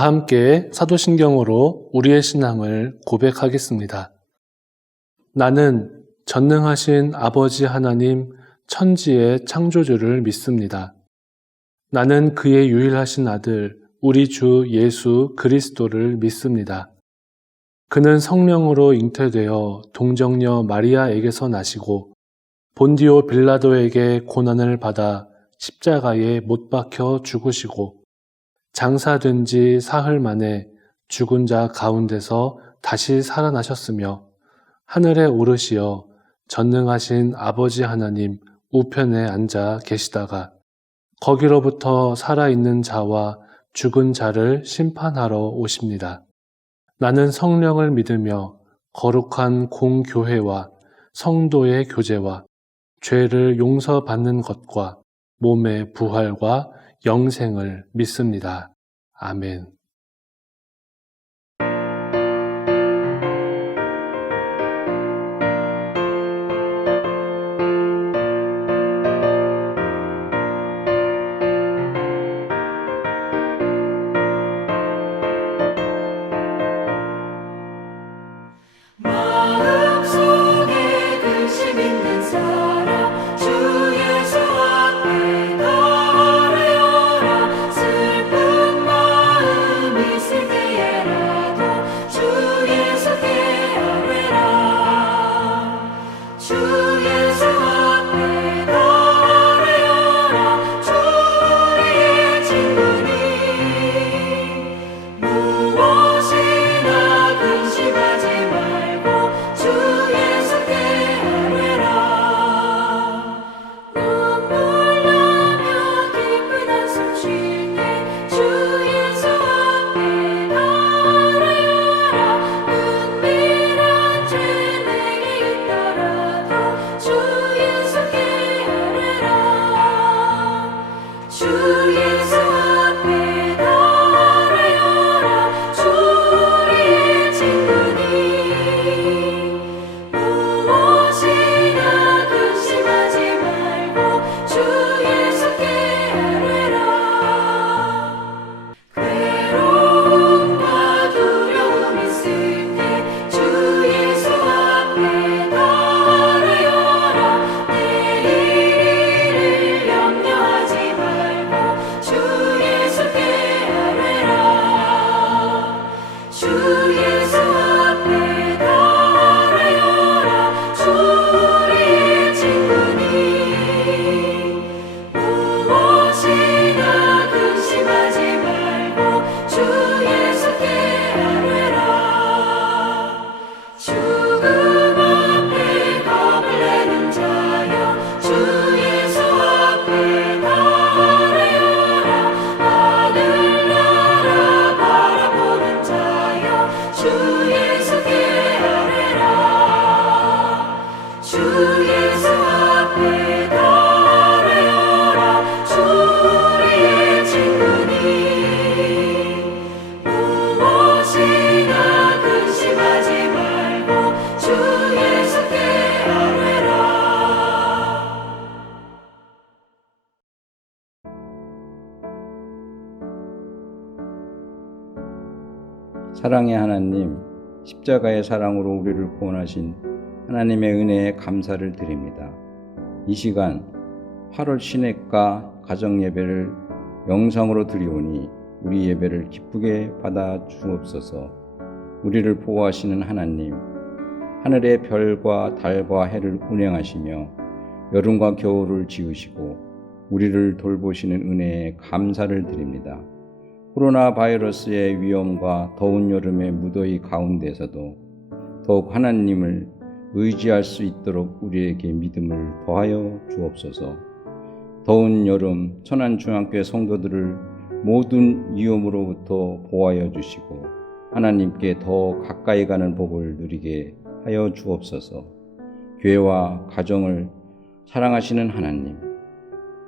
다 함께 사도신경으로 우리의 신앙을 고백하겠습니다. 나는 전능하신 아버지 하나님 천지의 창조주를 믿습니다. 나는 그의 유일하신 아들 우리 주 예수 그리스도를 믿습니다. 그는 성령으로 잉태되어 동정녀 마리아에게서 나시고 본디오 빌라도에게 고난을 받아 십자가에 못 박혀 죽으시고 장사된 지 사흘 만에 죽은 자 가운데서 다시 살아나셨으며 하늘에 오르시어 전능하신 아버지 하나님 우편에 앉아 계시다가 거기로부터 살아있는 자와 죽은 자를 심판하러 오십니다. 나는 성령을 믿으며 거룩한 공교회와 성도의 교제와 죄를 용서받는 것과 몸의 부활과 영생을 믿습니다. 아멘. 마음속에 근심 있는 사람 주 예수 앞에 나아가라. 슬픈 마음 있을 때에라도 주 예수께 아뢰라. 주 예수 앞에 나아가라. 주 우리의 친구니 무엇이나 근심하지 말고 주 예수께 아뢰라. 눈물 나며 깊은 한숨 쉴 때 주 예수 앞에 나아가라. 은밀한 죄 내게 있더라도 주 예수께 아뢰라. 주 예수 앞에 나아가라. 주 우리의 친구니 무엇이나 근심하지 말고 주 예수께 아뢰라. 괴로움과 두려움 있을 때 주 예수 앞에 나아가라. 내일 일을 염려하지 말고 주 예수께 아뢰라. 주 예수 앞에 나아가라. 주 우리의 친구니 무엇이나 근심하지 말고 주 예수께 아뢰라. 죽음 앞에 겁을 내는 자여 주 예수 앞에 나아가라. 하늘나라 바라보는 자여 주 예수께 아뢰라. 주 예수 앞에 나아가라. 주 우리의 친구니 무엇이나 근심하지 말고 주 예수께 아뢰라. 사랑의 하나님, 십자가의 사랑으로 우리를 구원하신 하나님의 은혜에 감사를 드립니다. 이 시간 8월 신핵과 가정예배를 영상으로 드리오니 우리 예배를 기쁘게 받아 주옵소서. 우리를 보호하시는 하나님, 하늘의 별과 달과 해를 운행하시며 여름과 겨울을 지으시고 우리를 돌보시는 은혜에 감사를 드립니다. 코로나 바이러스의 위험과 더운 여름의 무더위 가운데서도 더욱 하나님을 의지할 수 있도록 우리에게 믿음을 더하여 주옵소서. 더운 여름 천안중앙교회 성도들을 모든 위험으로부터 보호하여 주시고 하나님께 더 가까이 가는 복을 누리게 하여 주옵소서. 교회와 가정을 사랑하시는 하나님,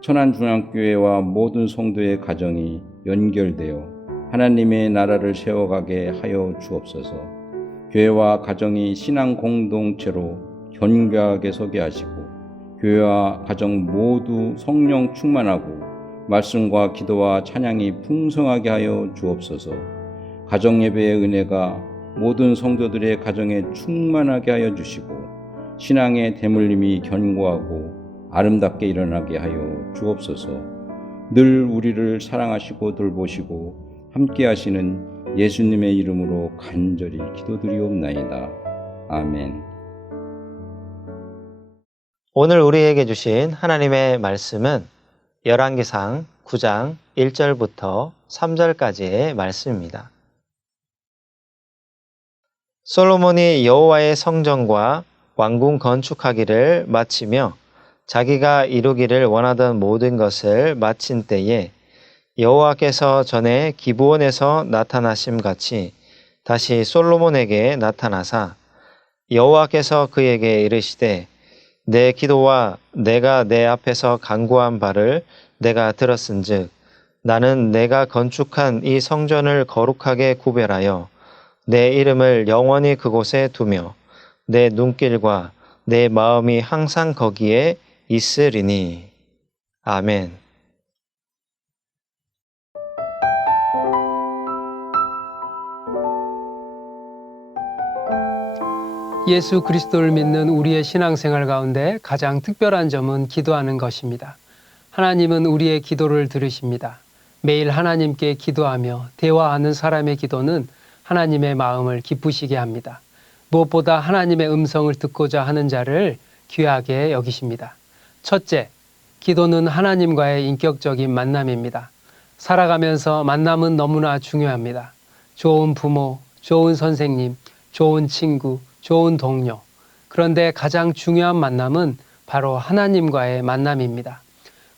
천안중앙교회와 모든 성도의 가정이 연결되어 하나님의 나라를 세워가게 하여 주옵소서. 교회와 가정이 신앙 공동체로 견고하게 서게 하시고 교회와 가정 모두 성령 충만하고 말씀과 기도와 찬양이 풍성하게 하여 주옵소서. 가정 예배의 은혜가 모든 성도들의 가정에 충만하게 하여 주시고 신앙의 대물림이 견고하고 아름답게 일어나게 하여 주옵소서. 늘 우리를 사랑하시고 돌보시고 함께 하시는 예수님의 이름으로 간절히 기도드리옵나이다. 아멘. 오늘 우리에게 주신 하나님의 말씀은 열왕기상 9장 1절부터 3절까지의 말씀입니다. 솔로몬이 여호와의 성전과 왕궁 건축하기를 마치며 자기가 이루기를 원하던 모든 것을 마친 때에 여호와께서 전에 기브온에서 나타나심 같이 다시 솔로몬에게 나타나사 여호와께서 그에게 이르시되 내 기도와 내가 내 앞에서 간구한 바를 내가 들었은즉 나는 내가 건축한 이 성전을 거룩하게 구별하여 내 이름을 영원히 그곳에 두며 내 눈길과 내 마음이 항상 거기에 있으리니. 아멘. 예수 그리스도를 믿는 우리의 신앙생활 가운데 가장 특별한 점은 기도하는 것입니다. 하나님은 우리의 기도를 들으십니다. 매일 하나님께 기도하며 대화하는 사람의 기도는 하나님의 마음을 기쁘시게 합니다. 무엇보다 하나님의 음성을 듣고자 하는 자를 귀하게 여기십니다. 첫째, 기도는 하나님과의 인격적인 만남입니다. 살아가면서 만남은 너무나 중요합니다. 좋은 부모, 좋은 선생님, 좋은 친구, 좋은 동료. 그런데 가장 중요한 만남은 바로 하나님과의 만남입니다.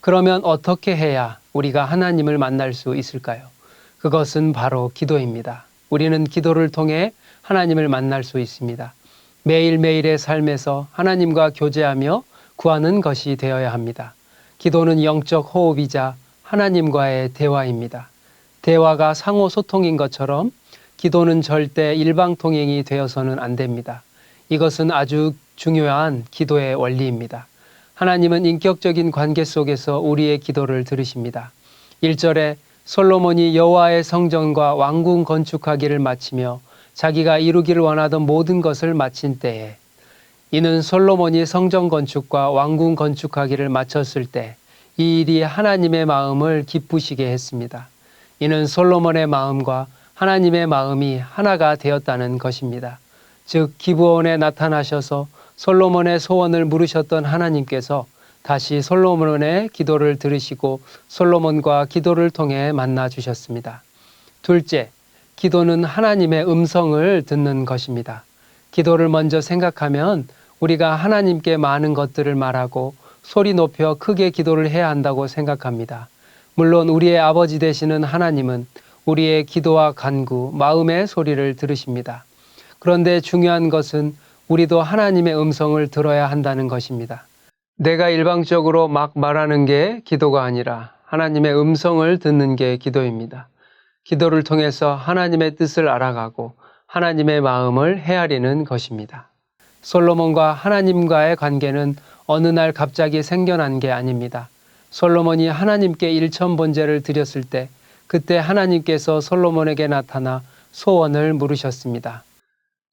그러면 어떻게 해야 우리가 하나님을 만날 수 있을까요? 그것은 바로 기도입니다. 우리는 기도를 통해 하나님을 만날 수 있습니다. 매일매일의 삶에서 하나님과 교제하며 구하는 것이 되어야 합니다. 기도는 영적 호흡이자 하나님과의 대화입니다. 대화가 상호 소통인 것처럼 기도는 절대 일방통행이 되어서는 안 됩니다. 이것은 아주 중요한 기도의 원리입니다. 하나님은 인격적인 관계 속에서 우리의 기도를 들으십니다. 1절에 솔로몬이 여호와의 성전과 왕궁 건축하기를 마치며 자기가 이루기를 원하던 모든 것을 마친 때에, 이는 솔로몬이 성전 건축과 왕궁 건축하기를 마쳤을 때 이 일이 하나님의 마음을 기쁘시게 했습니다. 이는 솔로몬의 마음과 하나님의 마음이 하나가 되었다는 것입니다. 즉 기브온에 나타나셔서 솔로몬의 소원을 물으셨던 하나님께서 다시 솔로몬의 기도를 들으시고 솔로몬과 기도를 통해 만나 주셨습니다. 둘째, 기도는 하나님의 음성을 듣는 것입니다. 기도를 먼저 생각하면 우리가 하나님께 많은 것들을 말하고 소리 높여 크게 기도를 해야 한다고 생각합니다. 물론 우리의 아버지 되시는 하나님은 우리의 기도와 간구, 마음의 소리를 들으십니다. 그런데 중요한 것은 우리도 하나님의 음성을 들어야 한다는 것입니다. 내가 일방적으로 막 말하는 게 기도가 아니라 하나님의 음성을 듣는 게 기도입니다. 기도를 통해서 하나님의 뜻을 알아가고 하나님의 마음을 헤아리는 것입니다. 솔로몬과 하나님과의 관계는 어느 날 갑자기 생겨난 게 아닙니다. 솔로몬이 하나님께 일천번제를 드렸을 때 그때 하나님께서 솔로몬에게 나타나 소원을 물으셨습니다.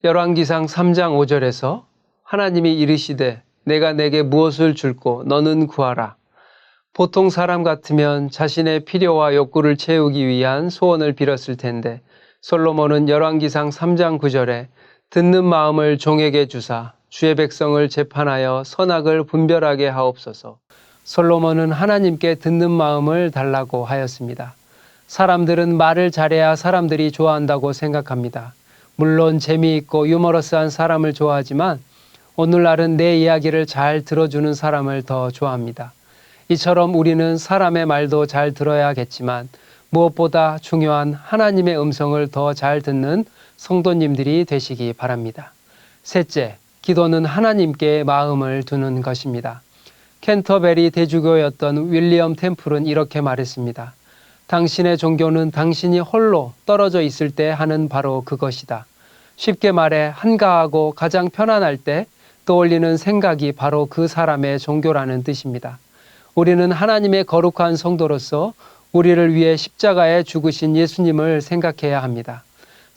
열왕기상 3장 5절에서 하나님이 이르시되 내가 내게 무엇을 줄고 너는 구하라. 보통 사람 같으면 자신의 필요와 욕구를 채우기 위한 소원을 빌었을 텐데 솔로몬은 열왕기상 3장 9절에 듣는 마음을 종에게 주사 주의 백성을 재판하여 선악을 분별하게 하옵소서. 솔로몬은 하나님께 듣는 마음을 달라고 하였습니다. 사람들은 말을 잘해야 사람들이 좋아한다고 생각합니다. 물론 재미있고 유머러스한 사람을 좋아하지만 오늘날은 내 이야기를 잘 들어주는 사람을 더 좋아합니다. 이처럼 우리는 사람의 말도 잘 들어야겠지만 무엇보다 중요한 하나님의 음성을 더 잘 듣는 성도님들이 되시기 바랍니다. 셋째, 기도는 하나님께 마음을 두는 것입니다. 캔터베리 대주교였던 윌리엄 템플은 이렇게 말했습니다. 당신의 종교는 당신이 홀로 떨어져 있을 때 하는 바로 그것이다. 쉽게 말해 한가하고 가장 편안할 때 떠올리는 생각이 바로 그 사람의 종교라는 뜻입니다. 우리는 하나님의 거룩한 성도로서 우리를 위해 십자가에 죽으신 예수님을 생각해야 합니다.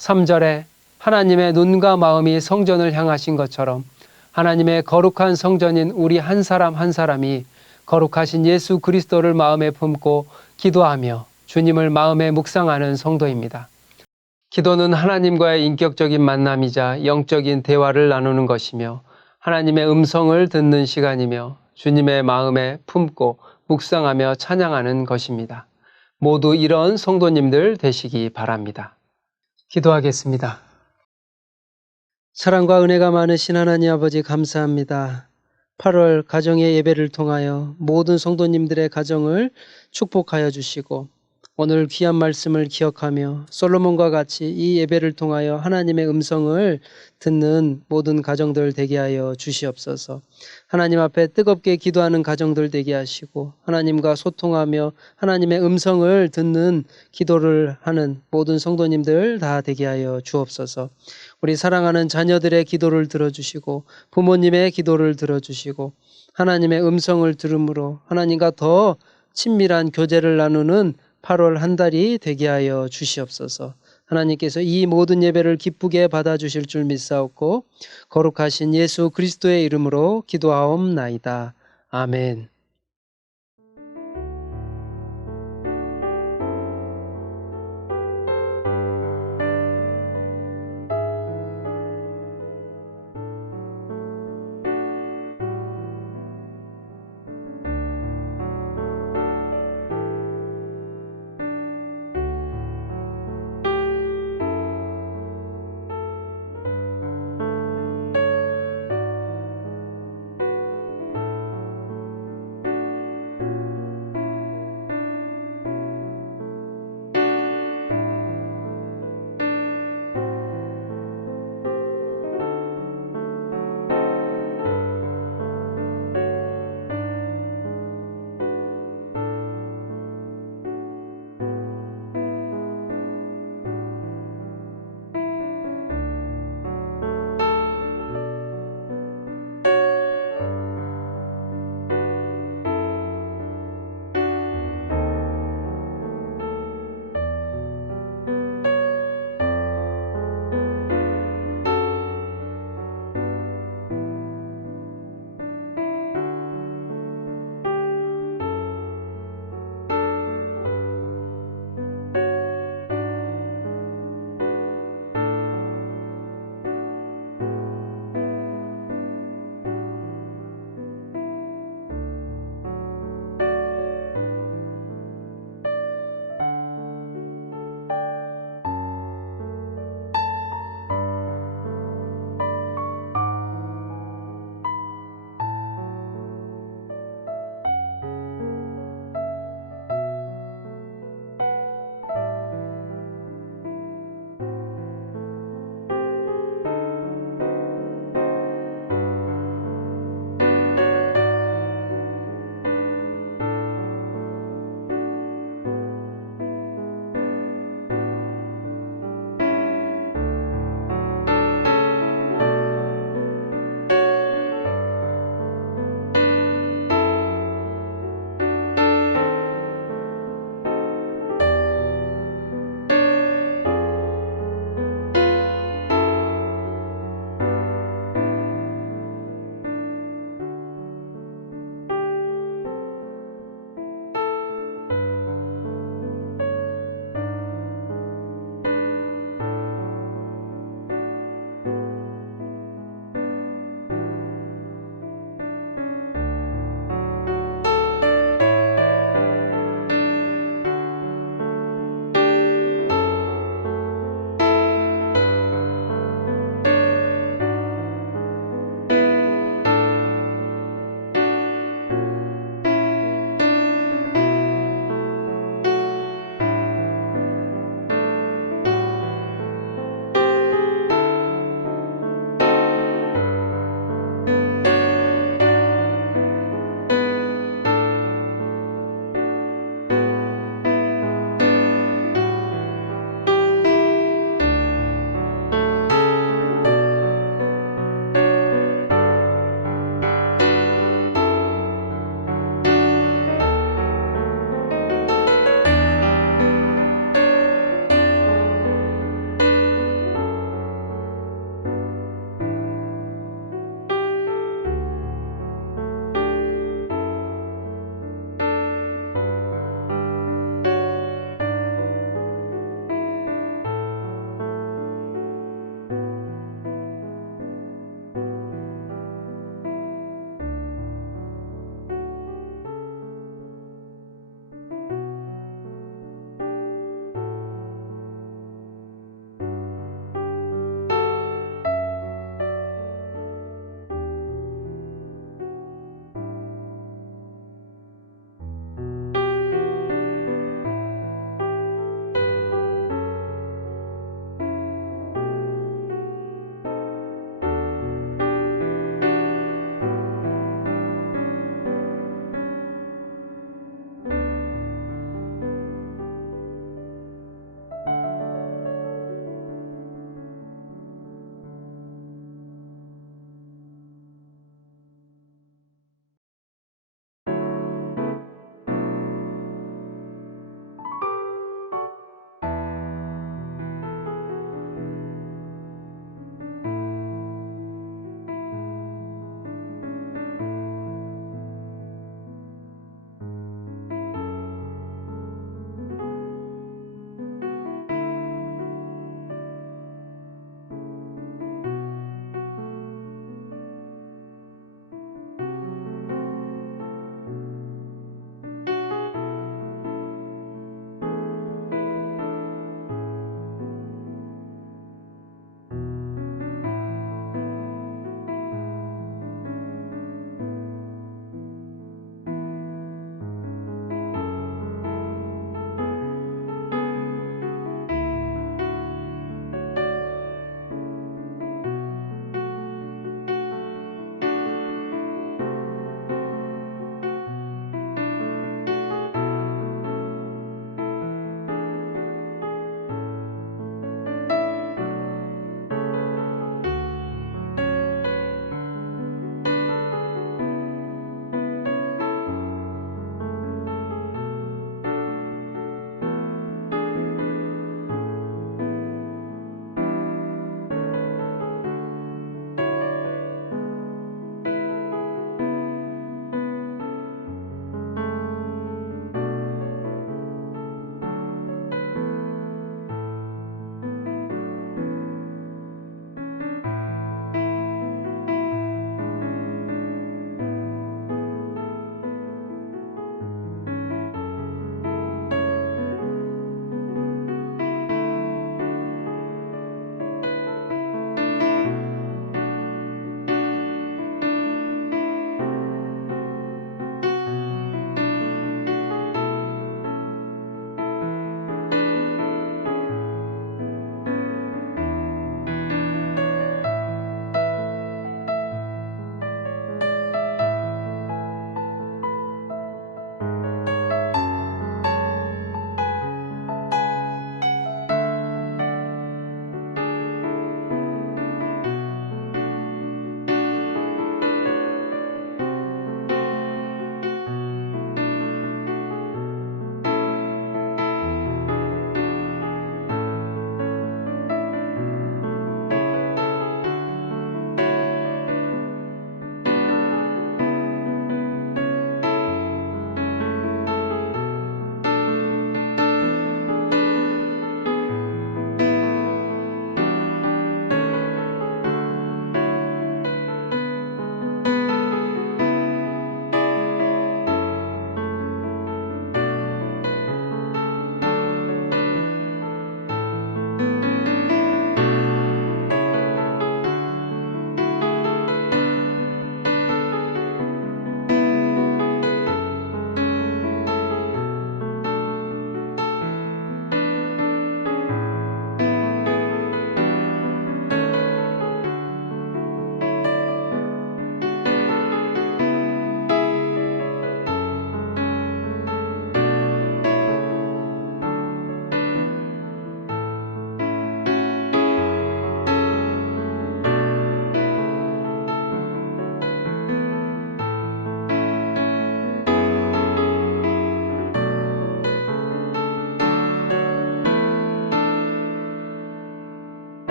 3절에 하나님의 눈과 마음이 성전을 향하신 것처럼 하나님의 거룩한 성전인 우리 한 사람 한 사람이 거룩하신 예수 그리스도를 마음에 품고 기도하며 주님을 마음에 묵상하는 성도입니다. 기도는 하나님과의 인격적인 만남이자 영적인 대화를 나누는 것이며 하나님의 음성을 듣는 시간이며 주님의 마음에 품고 묵상하며 찬양하는 것입니다. 모두 이런 성도님들 되시기 바랍니다. 기도하겠습니다. 사랑과 은혜가 많으신 하나님 아버지 감사합니다. 8월 가정의 예배를 통하여 모든 성도님들의 가정을 축복하여 주시고 오늘 귀한 말씀을 기억하며 솔로몬과 같이 이 예배를 통하여 하나님의 음성을 듣는 모든 가정들 되게 하여 주시옵소서. 하나님 앞에 뜨겁게 기도하는 가정들 되게 하시고 하나님과 소통하며 하나님의 음성을 듣는 기도를 하는 모든 성도님들 다 되게 하여 주옵소서. 우리 사랑하는 자녀들의 기도를 들어주시고 부모님의 기도를 들어주시고 하나님의 음성을 들음으로 하나님과 더 친밀한 교제를 나누는 8월 한 달이 되게 하여 주시옵소서. 하나님께서 이 모든 예배를 기쁘게 받아주실 줄 믿사옵고 거룩하신 예수 그리스도의 이름으로 기도하옵나이다. 아멘.